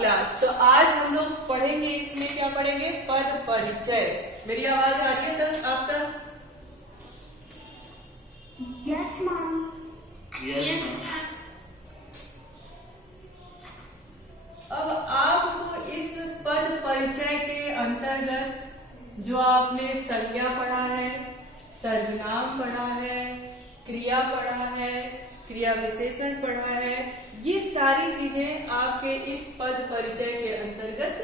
Class. तो आज हम लोग पढ़ेंगे, इसमें क्या पढ़ेंगे, पद परिचय। मेरी आवाज आ रही है तक आप तक? Yes ma'am. यस। अब आपको इस पद परिचय के अंतर्गत जो आपने संज्ञा पढ़ा है, सर्वनाम पढ़ा है, क्रिया पढ़ा है, क्रिया विशेषण पढ़ा है, ये सारी चीजें आपके इस पद परिचय के अंतर्गत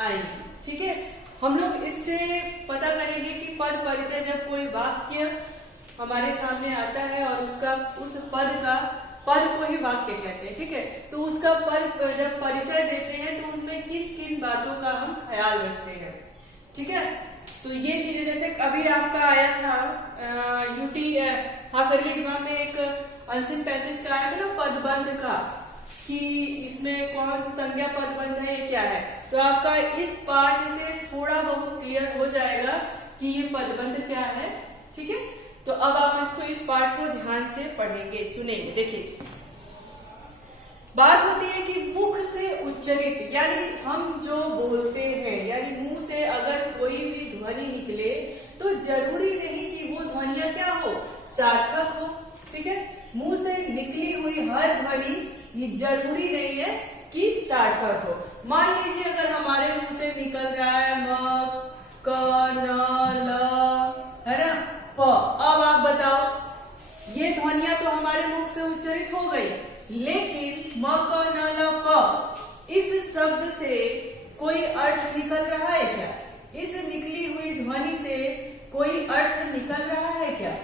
आएंगी। ठीक है, हम लोग इससे पता करेंगे कि पद परिचय जब कोई वाक्य हमारे सामने आता है और उसका उस पद को ही वाक्य कहते हैं। ठीक है, तो उसका पद जब परिचय देते हैं तो उनमें किन किन बातों का हम ख्याल रखते हैं। ठीक है, तो ये चीजें जैसे अभी आपका आया था यूटी हाफ ईयरली एग्जाम में एक अनसिन पैसेज का आया था ना, पदबंध का, कि इसमें कौन सी संज्ञा पदबंध है, क्या है। तो आपका इस पाठ से थोड़ा बहुत क्लियर हो जाएगा कि ये पदबंध क्या है। ठीक है, तो अब आप इसको इस पाठ को ध्यान से पढ़ेंगे, सुनेंगे। देखिए, बात होती है कि मुख से उच्चरित, यानी हम जो बोलते हैं, यानी मुंह से अगर कोई भी ध्वनि निकले तो जरूरी नहीं कि वो ध्वनिया क्या हो, सार्थक हो। ठीक है, मुंह से निकली हुई हर ध्वनि ये जरूरी नहीं है कि सार्थक हो। मान लीजिए अगर हमारे मुंह से निकल रहा है म, क, न, ल, है ना, प, अब आप बताओ, ये ध्वनिया तो हमारे मुख से उच्चरित हो गई, लेकिन म, क, न, ल, प इस शब्द से कोई अर्थ निकल रहा है क्या? इस निकली हुई ध्वनि से कोई अर्थ निकल रहा है क्या?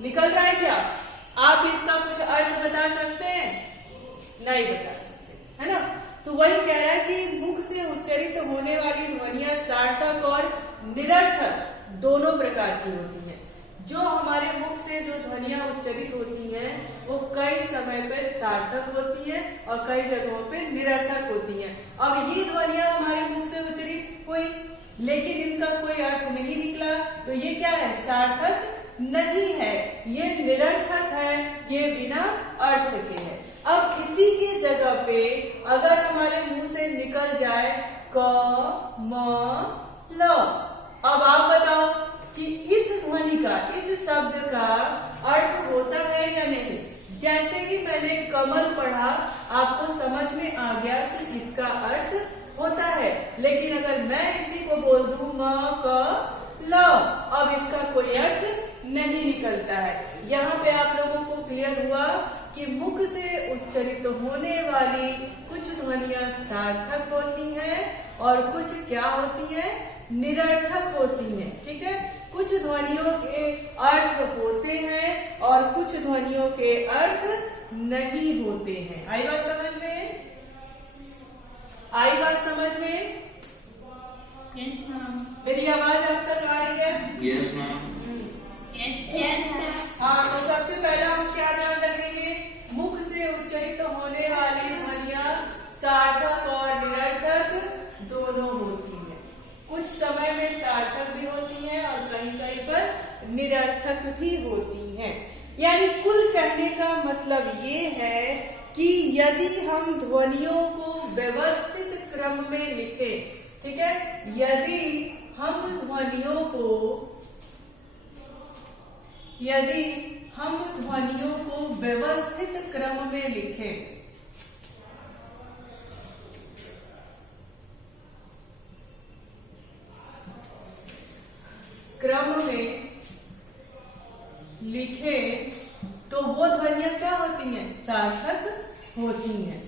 निकल रहा है क्या? आप इसका कुछ अर्थ बता सकते हैं? नहीं बता सकते, है ना। तो वही कह रहा है कि मुख से उच्चरित होने वाली ध्वनियां सार्थक और निरर्थक दोनों प्रकार की होती हैं। जो हमारे मुख से जो ध्वनियां उच्चरित होती हैं वो कई समय पे सार्थक होती हैं और कई जगहों पे निरर्थक होती हैं। अब ये ध्वनियां हमारे मुख से उच्चरित हुई लेकिन इनका कोई अर्थ नहीं निकला, तो ये क्या है, सार्थक नहीं है, ये निरर्थक है, ये बिना अर्थ के है। अब इसी की जगह पे अगर हमारे मुंह से निकल जाए क, म, ल, अब आप बताओ कि इस ध्वनि का, इस शब्द का अर्थ होता है या नहीं। जैसे कि मैंने कमल पढ़ा, आपको समझ में आ गया कि इसका अर्थ होता है, लेकिन अगर मैं इसी को बोल दूं म, क, ल, अब इसका कोई अर्थ नहीं निकलता है। यहाँ पे आप लोगों को क्लियर हुआ कि मुख से उच्चरित होने वाली कुछ ध्वनियां सार्थक होती हैं और कुछ क्या होती हैं, निरर्थक होती हैं। ठीक है, कुछ ध्वनियों के अर्थ होते हैं और कुछ ध्वनियों के अर्थ नहीं होते हैं। आई बात समझ में? आई बात समझ में? Yes ma'am. मेरी आवाज अब तक आ रही है? Yes ma'am. Yes ma'am. हाँ, तो सबसे पहला हम क्या ध्यान रखेंगे, मुख से उच्चरित होने वाली ध्वनियां सार्थक और निरर्थक दोनों होती हैं। कुछ समय में सार्थक भी होती हैं और कहीं कहीं पर निरर्थक भी होती हैं। यानी कुल कहने का मतलब ये है कि यदि हम ध्वनियों को व्यवस्थित क्रम में लिखें, ठीक है, यदि हम ध्वनियों को व्यवस्थित क्रम में लिखें, क्रम में लिखें, तो वो ध्वनियां क्या होती हैं, सार्थक होती हैं।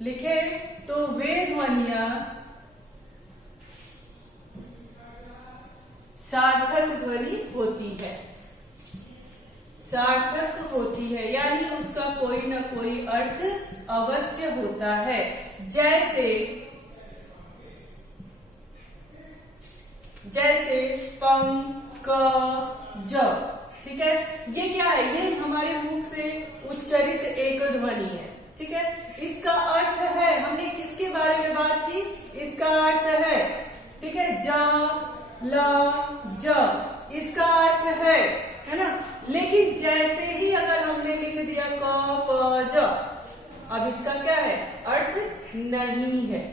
लिखे तो वे ध्वनियां सार्थक ध्वनि होती है, सार्थक होती है, यानी उसका कोई ना कोई अर्थ अवश्य होता है। जैसे पं, क, ज। ठीक है, ये क्या है, ये हमारे मुख से उच्चरित एक ध्वनि है। ठीक है, इसका अर्थ है, हमने किसके बारे में बात की, इसका अर्थ है, ठीक है, ज, ल, ज, इसका अर्थ है ना। लेकिन जैसे ही अगर हमने लिख दिया क, प, ज, अब इसका क्या है, अर्थ नहीं है।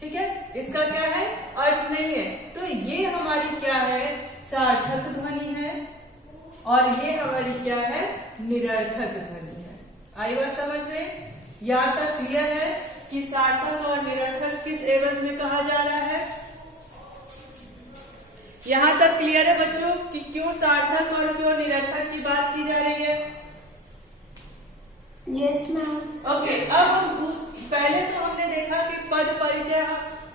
ठीक है, इसका क्या है, अर्थ नहीं है। तो ये हमारी क्या है, सार्थक ध्वनि है, और ये हमारी क्या है, निरर्थक ध्वनि है। आई बात समझ में? यहां तक क्लियर है कि सार्थक और निरर्थक किस एवज में कहा जा रहा है? यहां तक क्लियर है बच्चों कि क्यों सार्थक और क्यों निरर्थक की बात की जा रही है? Yes ma'am. ओके, अब हम पहले तो हमने देखा कि पद परिचय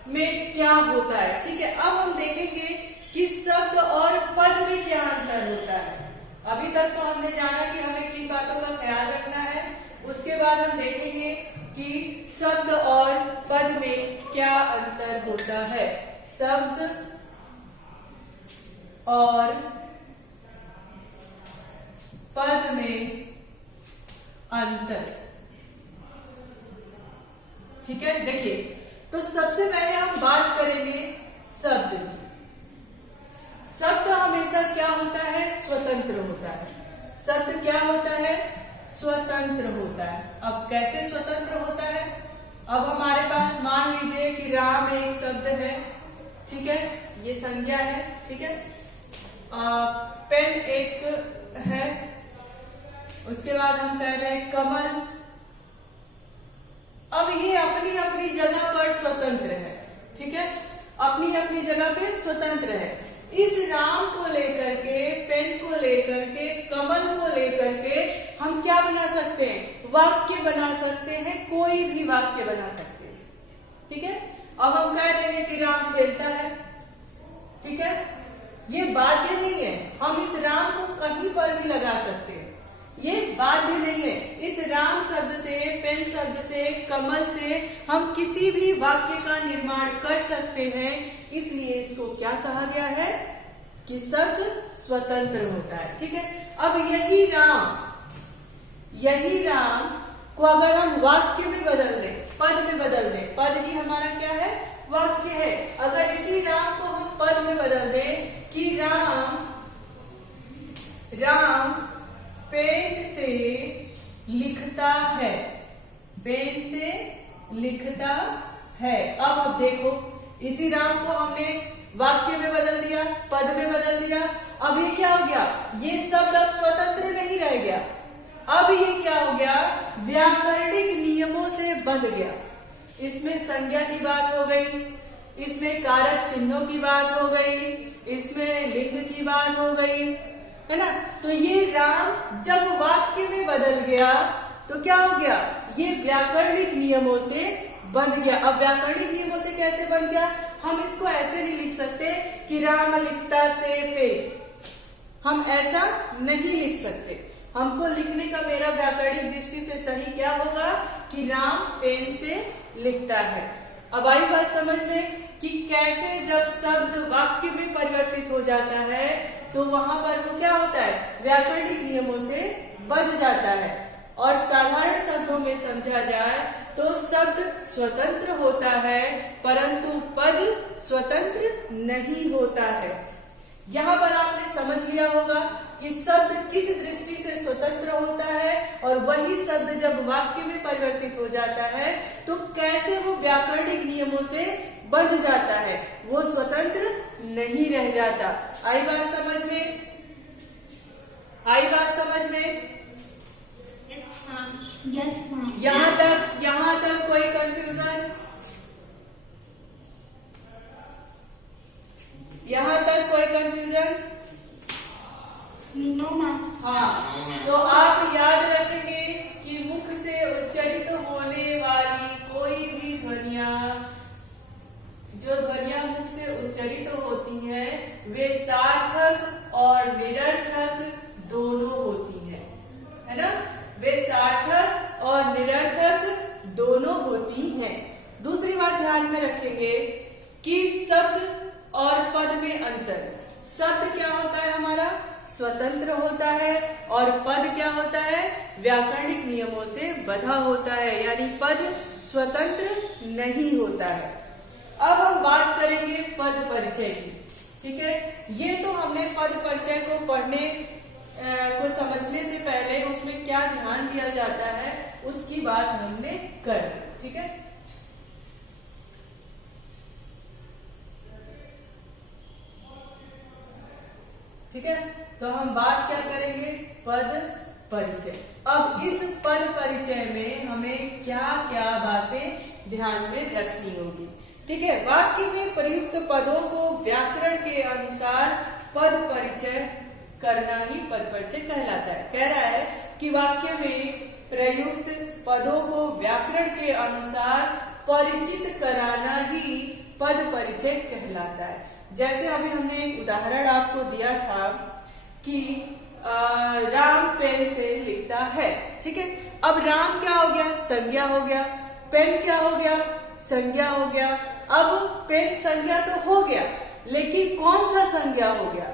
में क्या होता है। ठीक है, अब हम देखेंगे कि शब्द और पद में क्या अंतर होता है। अभी तक तो हमने जाना कि हमें किन बातों का ख्याल रखना है, उसके बाद हम देखेंगे कि शब्द और पद में क्या अंतर होता है। शब्द और पद में अंतर। ठीक है, देखिए, तो सबसे पहले हम बात करेंगे शब्द की। शब्द हमेशा क्या होता है, स्वतंत्र होता है। शब्द क्या होता है, स्वतंत्र होता है। अब कैसे स्वतंत्र होता है? अब हमारे पास मान लीजिए कि राम एक शब्द है, ठीक है, ये संज्ञा है, ठीक है, पेन एक है, उसके बाद हम कह रहे हैं कमल। अब ये अपनी अपनी जगह पर स्वतंत्र है, ठीक है, अपनी अपनी जगह पे स्वतंत्र है। इस राम को लेकर के, पेन को लेकर के, कमल को लेकर के हम क्या बना सकते हैं, वाक्य बना सकते हैं, कोई भी वाक्य बना सकते हैं। ठीक है, अब हम कह देंगे कि राम खेलता है, ठीक है, ये बाध्य नहीं है, हम इस राम को कहीं पर भी लगा सकते हैं, ये बाध्य नहीं है। इस राम शब्द से, पेन शब्द से, कमल से हम किसी भी वाक्य का निर्माण कर सकते हैं, इसलिए इसको क्या कहा गया है कि शब्द स्वतंत्र होता है। ठीक है, अब यही राम को अगर हम वाक्य में बदल दें, पद में बदल दें, पद ही हमारा क्या है, वाक्य है। अगर इसी राम को हम पद में बदल दें कि राम पेन से लिखता है, पेन से लिखता है। अब देखो, इसी राम को हमने वाक्य में बदल दिया, पद में बदल दिया। अब ये क्या हो गया, ये शब्द अब स्वतंत्र नहीं रह गया, अब ये क्या हो गया, व्याकरणिक नियमों से बंध गया। इसमें संज्ञा की बात हो गई, इसमें कारक चिन्हों की बात हो गई, इसमें लिंग की बात हो गई, है ना। तो ये राम जब वाक्य में बदल गया तो क्या हो गया, ये व्याकरणिक नियमों से बंध गया। अब व्याकरणिक नियमों से कैसे बंध गया, हम इसको ऐसे नहीं लिख सकते कि राम लिखता से पे, हम ऐसा नहीं लिख सकते। हमको लिखने का मेरा व्याकरणिक दृष्टि से सही क्या होगा कि राम पेन से लिखता है। अब आई बात समझ में कि कैसे जब शब्द वाक्य में परिवर्तित हो जाता है तो वहां पर वो क्या होता है, व्याकरणिक नियमों से बंध जाता है। और साधारण शब्दों में समझा जाए तो शब्द स्वतंत्र होता है परंतु पद स्वतंत्र नहीं होता है। यहाँ पर आपने समझ लिया होगा कि शब्द किस दृष्टि से स्वतंत्र होता है और वही शब्द जब वाक्य में परिवर्तित हो जाता है तो कैसे वो व्याकरणिक नियमों से बंध जाता है, वो स्वतंत्र नहीं रह जाता। आई बात समझ में, आई बात समझ में? यहाँ तक कोई कंफ्यूजन, यहाँ तक कोई कंफ्यूजन? No ma'am. हाँ, तो आप याद रखेंगे कि मुख से उच्चारित होने वाली कोई भी ध्वनियां, जो ध्वनियां मुख से उच्चारित होती हैं वे सार्थक और निरर्थक दोनों होती हैं, है ना। वे सार्थक और निरर्थक दोनों होती हैं। दूसरी बात ध्यान में रखेंगे कि शब्द और पद में अंतर। शब्द क्या होता है हमारा, स्वतंत्र होता है, और पद क्या होता है, व्याकरणिक नियमों से बंधा होता है, यानी पद स्वतंत्र नहीं होता है। अब हम बात करेंगे पद परिचय की। ठीक है, ये तो हमने पद परिचय को पढ़ने को समझने से पहले उसमें क्या ध्यान दिया जाता है उसकी बात हमने कर दी। ठीक है, ठीक है। तो हम बात क्या करेंगे, पद परिचय। अब इस पद परिचय में हमें क्या क्या बातें ध्यान में रखनी होगी। ठीक है, वाक्य में प्रयुक्त पदों को व्याकरण के अनुसार पद परिचय करना ही पद परिचय कहलाता है। कह रहा है कि वाक्य में प्रयुक्त पदों को व्याकरण के अनुसार परिचित कराना ही पद परिचय कहलाता है। जैसे अभी हमने एक उदाहरण आपको दिया था कि राम पेन से लिखता है। ठीक है, अब राम क्या हो गया, संज्ञा हो गया। पेन क्या हो गया, संज्ञा हो गया। अब पेन संज्ञा तो हो गया, लेकिन कौन सा संज्ञा हो गया।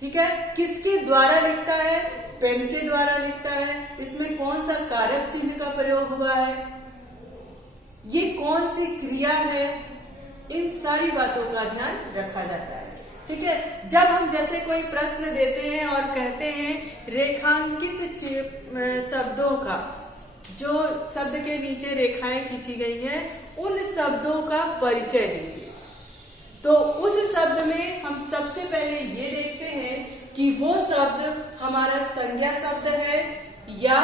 ठीक है, किसके द्वारा लिखता है, पेन के द्वारा लिखता है। इसमें कौन सा कारक चिन्ह का प्रयोग हुआ है, ये कौन सी क्रिया है, इन सारी बातों का ध्यान रखा जाता है। ठीक है, जब हम जैसे कोई प्रश्न देते हैं और कहते हैं रेखांकित शब्दों का, जो शब्द के नीचे रेखाएं खींची गई हैं, उन शब्दों का परिचय दीजिए। तो उस शब्द में हम सबसे पहले ये देखते हैं कि वो शब्द हमारा संज्ञा शब्द है या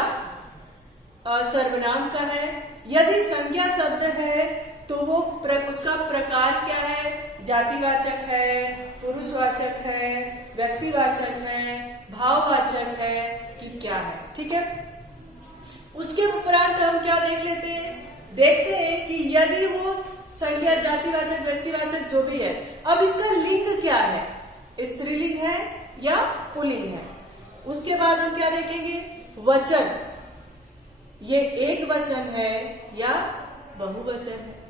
सर्वनाम का है। यदि संज्ञा शब्द है तो वो उसका प्रकार क्या है, जातिवाचक है, पुरुषवाचक है, व्यक्तिवाचक है, भाववाचक है कि क्या है। ठीक है, उसके उपरांत हम क्या देख लेते हैं, देखते हैं कि यदि वो संज्ञा, जातिवाचक, व्यक्तिवाचक जो भी है, अब इसका लिंग क्या है, स्त्रीलिंग है या पुल्लिंग है। उसके बाद हम क्या देखेंगे, वचन, ये एक वचन है या बहुवचन है।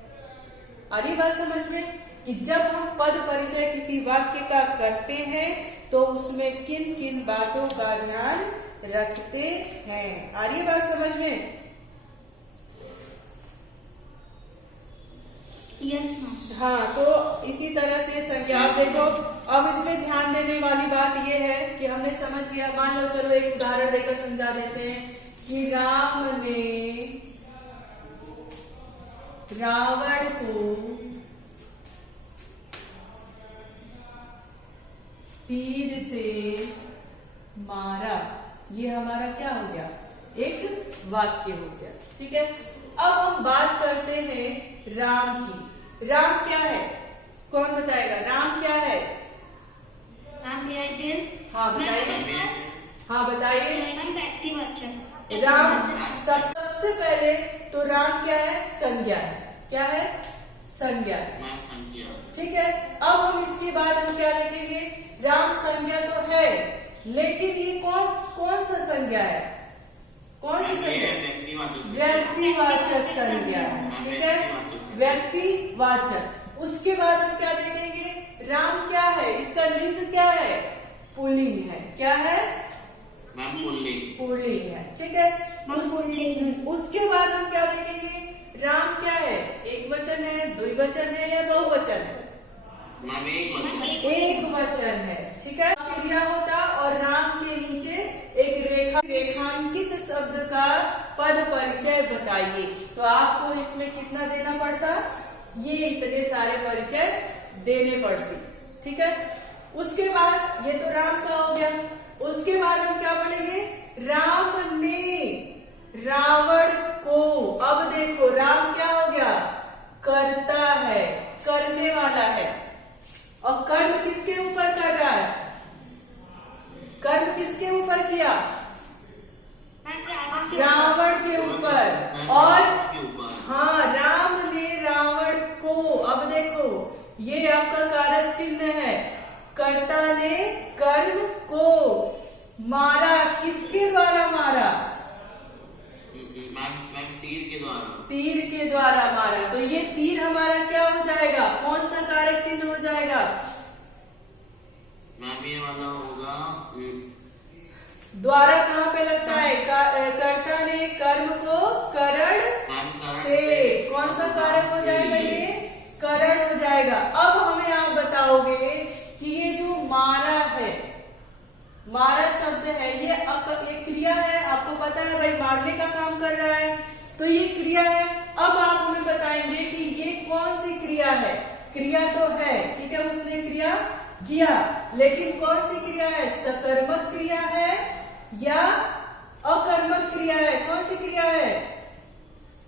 और ये बात समझ में कि जब हम पद परिचय किसी वाक्य का करते हैं तो उसमें किन किन बातों का ध्यान रखते हैं। और ये बात समझ में, यस मैम। हाँ, तो इसी तरह से संज्ञा, आप देखो अब इसमें ध्यान देने वाली बात ये है कि हमने समझ लिया। मान लो, चलो एक उदाहरण देकर समझा देते हैं कि राम ने रावण को तीर से मारा। ये हमारा क्या हो गया, एक वाक्य हो गया। ठीक है, अब हम बात करते हैं राम की। राम क्या है, कौन बताएगा, राम क्या है। Ma'am relative. हाँ बताइए, हाँ बताइए। मैम व्यक्तिवाचक। राम सबसे पहले तो राम क्या है, संज्ञा है। क्या है, संज्ञा है। ठीक है, अब हम इसके बाद हम क्या देखेंगे, राम संज्ञा तो है, लेकिन ये कौन सा संज्ञा है, कौन सी संज्ञा, व्यक्तिवाचक संज्ञा है। ठीक है, व्यक्तिवाचक। उसके बाद हम क्या देखेंगे, राम क्या है, इसका लिंग क्या है, पुल्लिंग है। क्या है, पुल्लिंग है। ठीक है, उसके बाद हम क्या देखेंगे, राम क्या है, एक वचन है, द्विवचन है या बहुवचन है, एक वचन है। ठीक है, क्रिया होता और राम के नीचे एक रेखांकित शब्द का पद परिचय बताइए। तो आपको इसमें कितना देना पड़ता, ये इतने सारे परिचय देने पड़ते। ठीक है, उसके बाद ये तो राम का हो गया। उसके बाद हम क्या पढ़ेंगे, राम ने रावण को। अब देखो राम क्या हो गया, करता है, करने वाला है। और कर्म किसके ऊपर कर रहा है, कर्म किसके ऊपर किया, रावण के ऊपर। और हाँ, राम ने रावण को। अब देखो ये आपका कारक चिन्ह है, कर्ता ने कर्म को मारा। किसके द्वारा मारा, तीर के द्वारा मारा। तो ये तीर हमारा क्या हो जाएगा, कौन सा कारक चिन्ह हो जाएगा, ये वाला होगा। द्वारा कहाँ पे लगता है, कर्ता ने कर्म को करण से। कौन सा कारक हो जाएगा, ये करण हो जाएगा। अब हमें आप बताओगे कि ये जो मारा है, मारा शब्द है, ये क्रिया है, आपको तो ये क्रिया है। अब आप हमें बताएंगे कि ये कौन सी क्रिया है। क्रिया तो है, ठीक है, उसने क्रिया किया, लेकिन कौन सी क्रिया है? सकर्मक क्रिया है या अकर्मक क्रिया है? कौन सी क्रिया है?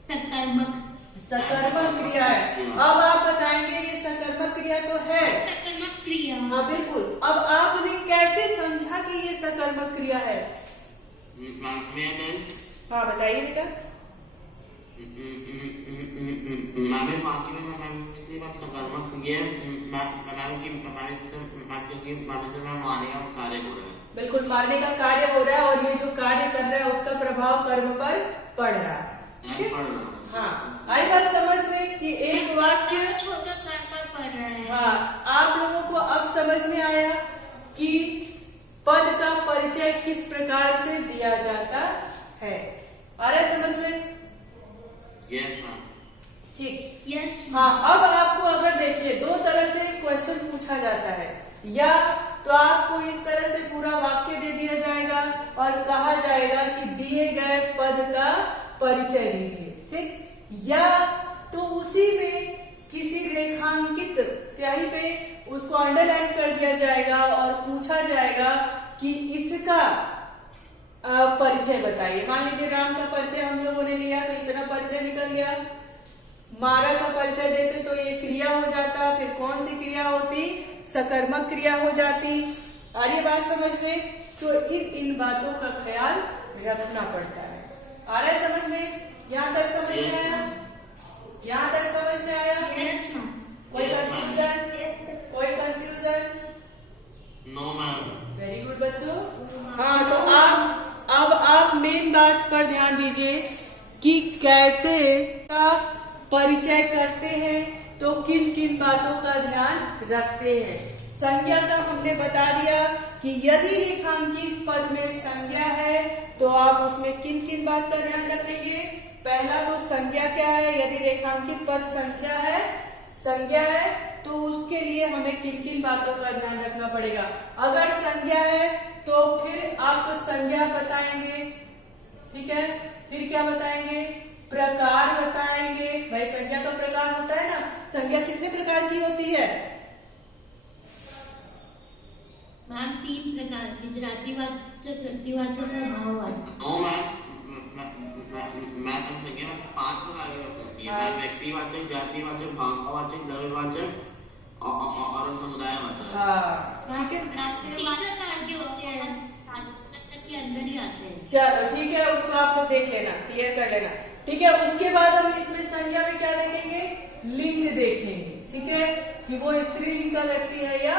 सकर्मक। सकर्मक क्रिया है। अब आप बताएंगे ये सकर्मक क्रिया तो है। सकर्मक क्रिया। हाँ बिल्कुल। अब आपने कैसे समझा कि ये सकर्मक क्रिया है? हाँ बताइए बेटा। मैंने वाक्य में सकर्मक क्रिया मारने का कार्य हो रहा है। बिल्कुल, मारने का कार्य हो रहा है और ये जो कार्य कर रहा है उसका प्रभाव कर्म पर पड़ रहा है। ठीक है? हाँ, आई बात समझ में कि एक वाक्य छोटा कर्म पर पड़ रहा है। हाँ, आप लोगों को अब समझ में आया कि पद का परिचय किस प्रकार से दिया जाता है। आ रहा है समझ में? Yes ma'am. ठीक। यस। हाँ, अब आपको अगर देखिए दो तरह से क्वेश्चन पूछा जाता है, या तो आपको इस तरह से पूरा वाक्य दे दिया जाएगा और कहा जाएगा कि दिए गए पद का परिचय दीजिए, ठीक, या तो उसी में किसी रेखांकित स्याही पे उसको अंडरलाइन कर दिया जाएगा और पूछा जाएगा कि इसका परिचय बताइए। मान लीजिए राम का परिचय हम लोगों ने लिया तो इतना परिचय निकल गया, मारा का परिचय देते तो ये क्रिया हो जाता, फिर कौन सी क्रिया होती? सकर्मक क्रिया हो जाती। आ रही बात समझ में? तो इन बातों का ख्याल रखना पड़ता है। आ रहा है समझ में? यहाँ तक समझ में आया? यहाँ तक समझ में आया? Yes ma'am. कोई कंफ्यूजन? कोई confusion? No ma'am. Very good बच्चों। हाँ, तो अब आप मेन बात पर ध्यान दीजिए कि कैसे का परिचय करते हैं, तो किन किन बातों का ध्यान रखते हैं। संज्ञा का हमने बता दिया कि यदि रेखांकित पद में संज्ञा है तो आप उसमें किन किन बात का ध्यान रखेंगे। पहला तो संज्ञा क्या है, यदि रेखांकित पद संज्ञा है तो उसके लिए हमें किन किन बातों का ध्यान रखना पड़ेगा। अगर संज्ञा है तो फिर आप संज्ञा बताएंगे, ठीक है, फिर क्या बताएंगे? प्रकार बताएंगे। भाई संज्ञा का प्रकार होता है ना, संज्ञा कितने प्रकार की होती है? मैम 3 प्रकार की, जातिवाचक, प्रतिवाचक और भाववाचक। नो मैं संज्ञा में 5 प्रकार की होती है। व्यक्तिवाचक, जातिवाचक, भाववाचक, द्रव्यवाचक और समुदायवाचक। हाँ ठीक है, 3 प्रकार के होते हैं, के अंदर ही आते हैं। चलो ठीक है, उसको आप लोग देख लेना, क्लियर कर लेना, ठीक है। उसके बाद हम इसमें संज्ञा में क्या देखेंगे? लिंग देखेंगे, ठीक है, कि वो स्त्रीलिंग का व्यक्ति है या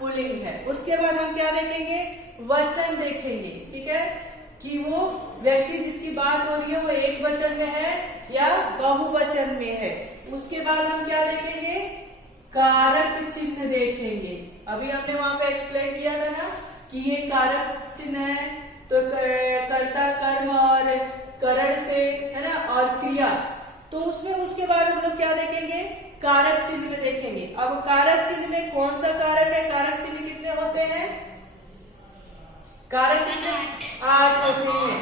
पुल्लिंग है। उसके बाद हम क्या देखेंगे? वचन देखेंगे, ठीक है, कि वो व्यक्ति जिसकी बात हो रही है वो एक वचन में है या बहुवचन में है। उसके बाद हम क्या देखेंगे? कारक चिन्ह देखेंगे। अभी हमने वहां पे एक्सप्लेन किया था ना कि ये कारक चिन्ह है, तो कर्ता, कर्म और करण से, है ना, और क्रिया, तो उसमें उसके बाद हम लोग क्या देखेंगे? कारक चिन्ह में देखेंगे। अब कारक चिन्ह में कौन सा कारक है? कारक चिन्ह कितने होते हैं? कारक चिन्ह 8 होते हैं,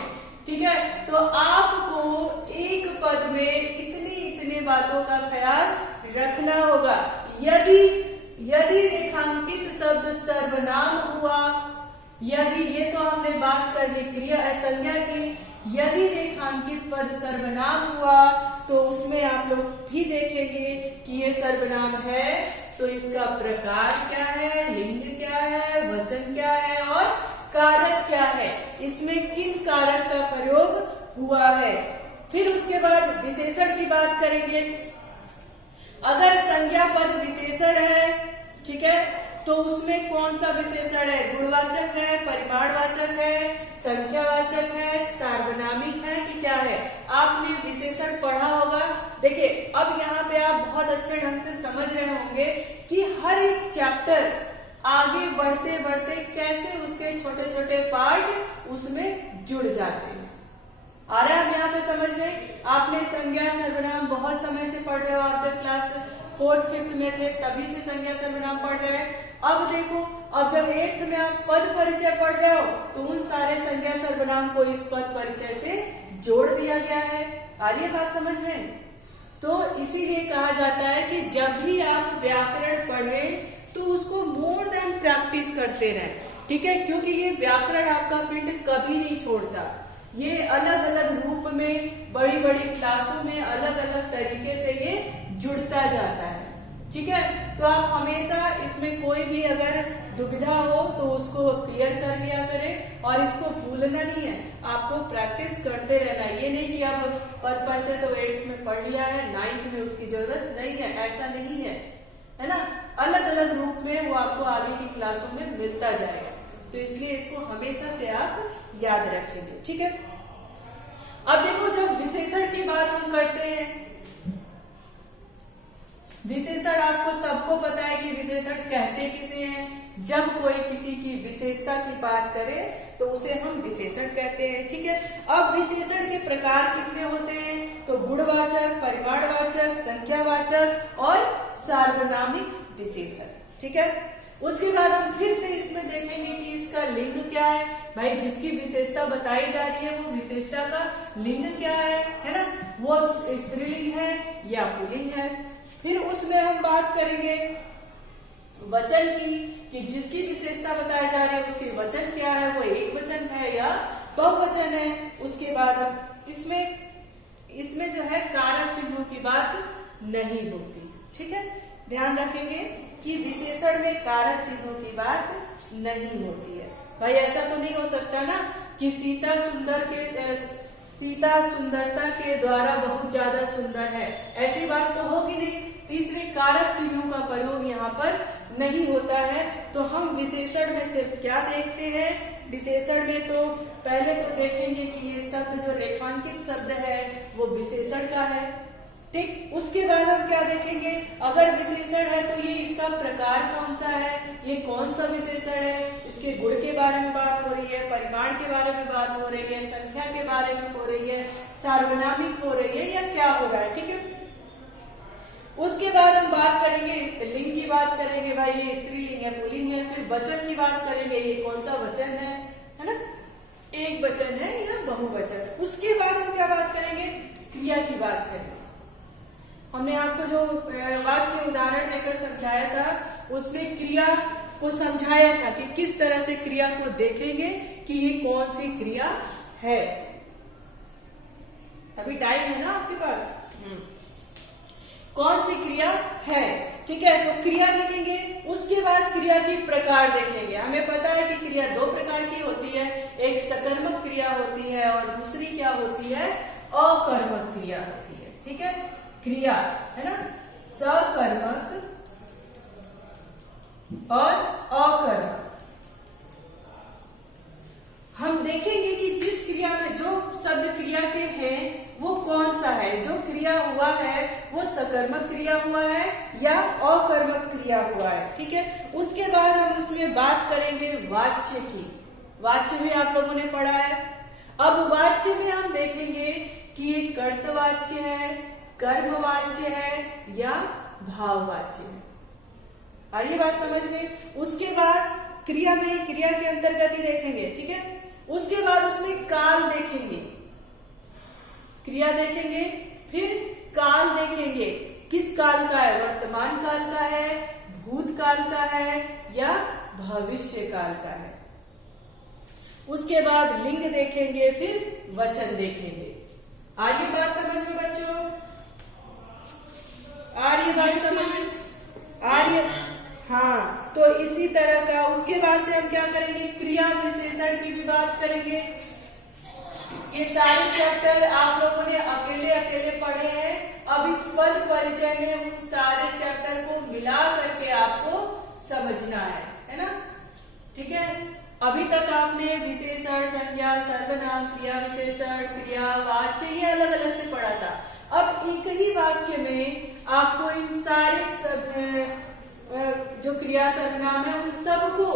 ठीक है। तो आपको एक पद में इतनी बातों का ख्याल रखना होगा। यदि रेखांकित शब्द सर्वनाम हुआ, यदि, ये तो हमने बात कर ली क्रिया संज्ञा की, यदि रेखांकित पद सर्वनाम हुआ तो उसमें आप लोग भी देखेंगे कि ये सर्वनाम है तो इसका प्रकार क्या है, लिंग क्या है, वचन क्या है और कारक क्या है, इसमें किन कारक का प्रयोग हुआ है। फिर उसके बाद विशेषण की बात करेंगे। अगर संज्ञा पद विशेषण है, ठीक है, तो उसमें कौन सा विशेषण है? गुणवाचक है, परिमाणवाचक है, संख्यावाचक है, सार्वनामिक है कि क्या है? आपने विशेषण पढ़ा होगा। देखिए अब यहाँ पे आप बहुत अच्छे ढंग से समझ रहे होंगे कि हर एक चैप्टर आगे बढ़ते बढ़ते कैसे उसके छोटे छोटे पार्ट उसमें जुड़ जाते हैं। आ रहा है अब यहाँ पे समझ में? आपने संज्ञा सर्वनाम बहुत समय से पढ़ रहे हो, आप जब क्लास 4th 5th में थे तभी से संज्ञा सर्वनाम पढ़ रहे हैं। अब देखो, अब जब 8th में आप पद परिचय पढ़ रहे हो तो उन सारे संज्ञा सर्वनाम को इस पद परिचय से जोड़ दिया गया है। आ रही है बात समझ में? तो इसीलिए कहा जाता है कि जब भी आप व्याकरण पढ़ें तो उसको मोर देन प्रैक्टिस करते रहें, ठीक है? क्योंकि ये व्याकरण आपका पिंड कभी नहीं छोड़ता। ये अलग अलग रूप में बड़ी बड़ी क्लासों में अलग अलग तरीके से ये जुड़ता जाता है, ठीक है? तो आप हमेशा इसमें कोई भी अगर दुविधा हो तो उसको क्लियर कर लिया करें और इसको भूलना नहीं है, आपको प्रैक्टिस करते रहना। ये नहीं कि आप पद परिचय तो 8th में पढ़ लिया है, 9th में उसकी जरूरत नहीं है, ऐसा नहीं है ना? अलग अलग रूप में वो आपको आगे की क्लासों में मिलता जाएगा, तो इसलिए इसको हमेशा से आप याद रखेंगे, ठीक है? अब देखो, जब विशेषण की बात हम करते हैं, विशेषण आपको सबको पता है कि विशेषण कहते किसे हैं? जब कोई किसी की विशेषता की बात करे तो उसे हम विशेषण कहते हैं, ठीक है? अब विशेषण के प्रकार कितने होते हैं? तो गुणवाचक, परिमाणवाचक, संख्यावाचक और सार्वनामिक विशेषण, ठीक है? उसके बाद हम फिर से इसमें देखेंगे कि इसका लिंग क्या है। भाई, जिसकी विशेषता बताई जा रही है वो विशेषता का लिंग क्या है ना? वो स्त्रीलिंग है या पुल्लिंग है। फिर उसमें हम बात करेंगे वचन की, कि जिसकी विशेषता बताई जा रही है उसके वचन क्या है, वो एक वचन है या बहुवचन है। उसके बाद हम इसमें जो है कारक चिन्हों की बात नहीं होती, ठीक है? ध्यान रखेंगे कि विशेषण में कारक चिन्हों की बात नहीं होती है। भाई, ऐसा तो नहीं हो सकता ना कि सीता सुंदरता के द्वारा बहुत ज्यादा सुंदर है, ऐसी बात तो होगी नहीं। तीसरे कारक चिन्हों का प्रयोग यहाँ पर नहीं होता है। तो हम विशेषण में सिर्फ क्या देखते हैं? विशेषण में तो पहले तो देखेंगे कि ये शब्द जो रेखांकित शब्द है वो विशेषण का है, ठीक? उसके बाद हम क्या देखेंगे? अगर विशेषण है तो ये इसका प्रकार कौन सा है, ये कौन सा विशेषण है, इसके गुण के बारे में बात हो रही है, परिमाण के बारे में बात हो रही है, संख्या के बारे में हो रही है, सार्वनामिक हो रही है, या क्या हो रहा है, ठीक है? उसके बाद हम बात करेंगे लिंग की बात करेंगे, भाई ये स्त्रीलिंग है, पुल्लिंग है। फिर वचन की बात करेंगे, ये कौन सा वचन है ना? एक वचन है या बहुवचन। उसके बाद हम क्या बात करेंगे? क्रिया की बात करेंगे। हमने आपको जो वाक्य उदाहरण देकर समझाया था उसमें क्रिया को समझाया था कि किस तरह से क्रिया को देखेंगे कि ये कौन सी क्रिया है। अभी टाइम है ना आपके पास? कौन सी क्रिया है, ठीक है? तो क्रिया देखेंगे। उसके बाद क्रिया के प्रकार देखेंगे। हमें पता है कि क्रिया दो प्रकार की होती है, एक सकर्मक क्रिया होती है और दूसरी क्या होती है? अकर्मक क्रिया होती है, ठीक है? क्रिया है ना, सकर्मक और अकर्मक। हम देखेंगे कि जिस क्रिया में जो शब्द क्रिया के हैं वो कौन सा है। जो क्रिया हुआ है वो सकर्मक क्रिया हुआ है या अकर्मक क्रिया हुआ है, ठीक है? उसके बाद हम उसमें बात करेंगे वाच्य की। वाच्य भी आप लोगों ने पढ़ा है। अब वाच्य में हम देखेंगे कि ये कर्तवाच्य है, कर्मवाच्य है या भाववाच्य है। आ रही बात समझ में? उसके बाद क्रिया में क्रिया के अंतर्गत ही देखेंगे, ठीक है? उसके बाद उसमें काल देखेंगे, क्रिया देखेंगे, फिर काल देखेंगे। किस काल का है? वर्तमान काल का है, भूतकाल का है या भविष्य काल का है। उसके बाद लिंग देखेंगे, फिर वचन देखेंगे। आ रही बात समझ में बच्चों? आ रही बात समझ में? आ रही है? हाँ, तो इसी तरह का उसके बाद से हम क्या करेंगे? क्रिया विशेषण की भी बात करेंगे। ये सारे चैप्टर आप लोगों ने अकेले अकेले पढ़े हैं। अब इस पद परिचय में उन सारे चैप्टर को मिला करके आपको समझना है ना? ठीक है? अभी तक आपने विशेषण, संज्ञा, सर्वनाम, क्रिया विशेषण, क्रिया, वाच्य ये अलग अलग से पढ़ा था। अब एक ही वाक्य में आपको इन सारे जो क्रिया सर्वनाम है उन सबको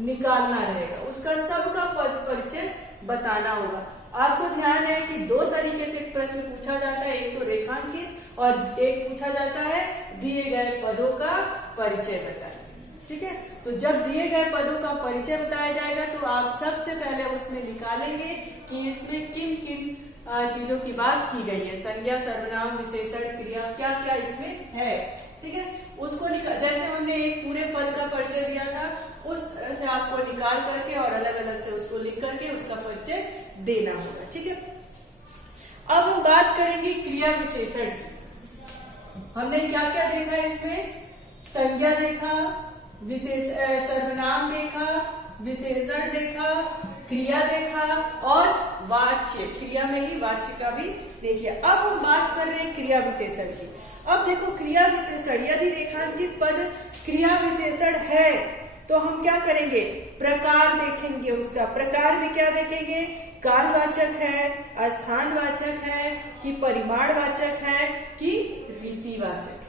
निकालना रहेगा, उसका सबका पद परिचय बताना होगा। आपको ध्यान है कि दो तरीके से प्रश्न पूछा जाता है, एक तो रेखांकित और एक पूछा जाता है दिए गए पदों का परिचय बताइए। ठीक है? तो जब दिए गए पदों का परिचय बताया जाएगा तो आप सबसे पहले उसमें निकालेंगे कि इसमें किन किन चीजों की बात की गई है। संज्ञा, सर्वनाम, विशेषण, क्रिया, क्या क्या इसमें है, ठीक है। उसको जैसे हमने एक पूरे पद का परिचय दिया था, उस तरह से आपको निकाल करके और अलग अलग से उसको लिख करके उसका परिचय देना होगा, ठीक है। अब हम बात करेंगे क्रिया विशेषण की। हमने क्या क्या देखा इसमें? संज्ञा देखा, सर्वनाम देखा, विशेषण देखा, क्रिया देखा और वाच्य, क्रिया में ही वाच्य का भी देख लिया। अब हम बात कर रहे हैं क्रिया विशेषण की। अब देखो क्रिया विशेषण, यदि रेखांकित पद क्रिया विशेषण है तो हम क्या करेंगे? प्रकार देखेंगे उसका। प्रकार में क्या देखेंगे? कालवाचक है, स्थानवाचक है कि परिमाणवाचक है कि रीतिवाचक है।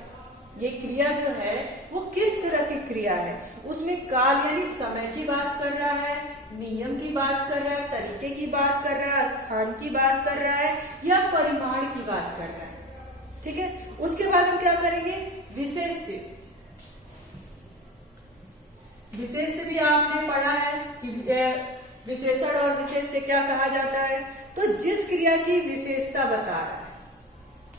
ये क्रिया जो है वो किस तरह की क्रिया है? उसमें काल यानी समय की बात कर रहा है, नियम की बात कर रहा है, तरीके की बात कर रहा है, स्थान की बात कर रहा है या परिमाण की बात कर रहा है, ठीक है। उसके बाद हम क्या करेंगे? विशेष से। विशेष से भी आपने पढ़ा है कि विशेषण और विशेष से क्या कहा जाता है? तो जिस क्रिया की विशेषता बता रहा है,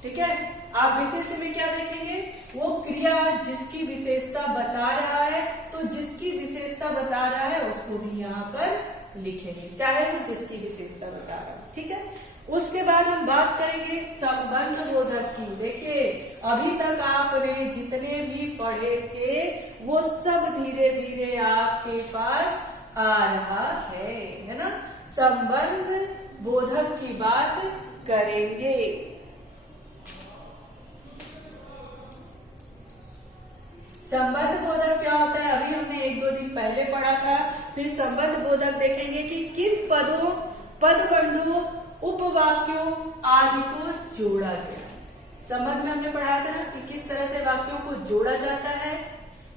ठीक है। आप विशेष में क्या देखेंगे? वो क्रिया जिसकी विशेषता बता रहा है, तो जिसकी विशेषता बता रहा है उसको भी यहाँ पर लिखेंगे, चाहे वो जिसकी विशेषता बता रहा है, ठीक है। उसके बाद हम बात करेंगे संबंध बोधक की। देखिए अभी तक आपने जितने भी पढ़े थे वो सब धीरे धीरे आपके पास आ रहा है ना। संबंध बोधक की बात करेंगे। संबंध बोधक क्या होता है? अभी हमने 1-2 दिन पहले पढ़ा था। फिर संबंध बोधक देखेंगे कि किन पदों, पदबंधों, उपवाक्यों आदि को जोड़ा गया। संबंध में हमने पढ़ाया था ना कि किस तरह से वाक्यों को जोड़ा जाता है।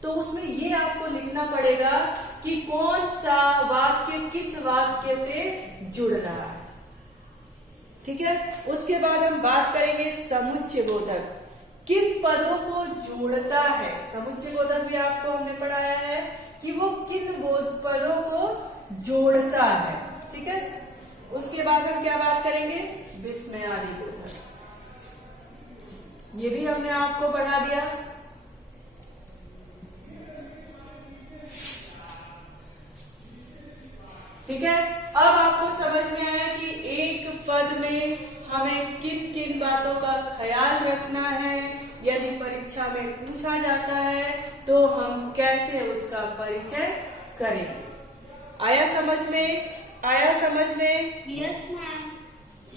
तो उसमें ये आपको लिखना पड़ेगा कि कौन सा वाक्य किस वाक्य से जुड़ रहा है, ठीक है। उसके बाद हम बात करेंगे समुच्चय बोधक, किन पदों को जोड़ता है। समुच्चय बोधक भी आपको हमने पढ़ाया है कि वो किन पदों को जोड़ता है, ठीक है। उसके बाद हम क्या बात करेंगे? विस्मयादि बोधक, ये भी हमने आपको पढ़ा दिया। ठीक है। अब आपको समझ में आया कि एक पद में हमें किन किन बातों का ख्याल रखना है। यदि परीक्षा में पूछा जाता है तो हम कैसे उसका परिचय करेंगे। आया समझ में? आया समझ में? Yes ma'am.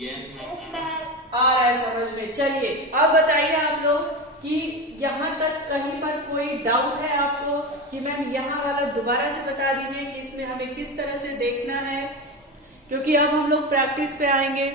Yes ma'am. आ रहा है समझ में। चलिए अब बताइए आप लोग कि यहाँ तक कहीं पर कोई डाउट है आपको कि मैम यहाँ वाला दोबारा से बता दीजिए कि इसमें हमें किस तरह से देखना है, क्योंकि अब हम लोग प्रैक्टिस पे आएंगे।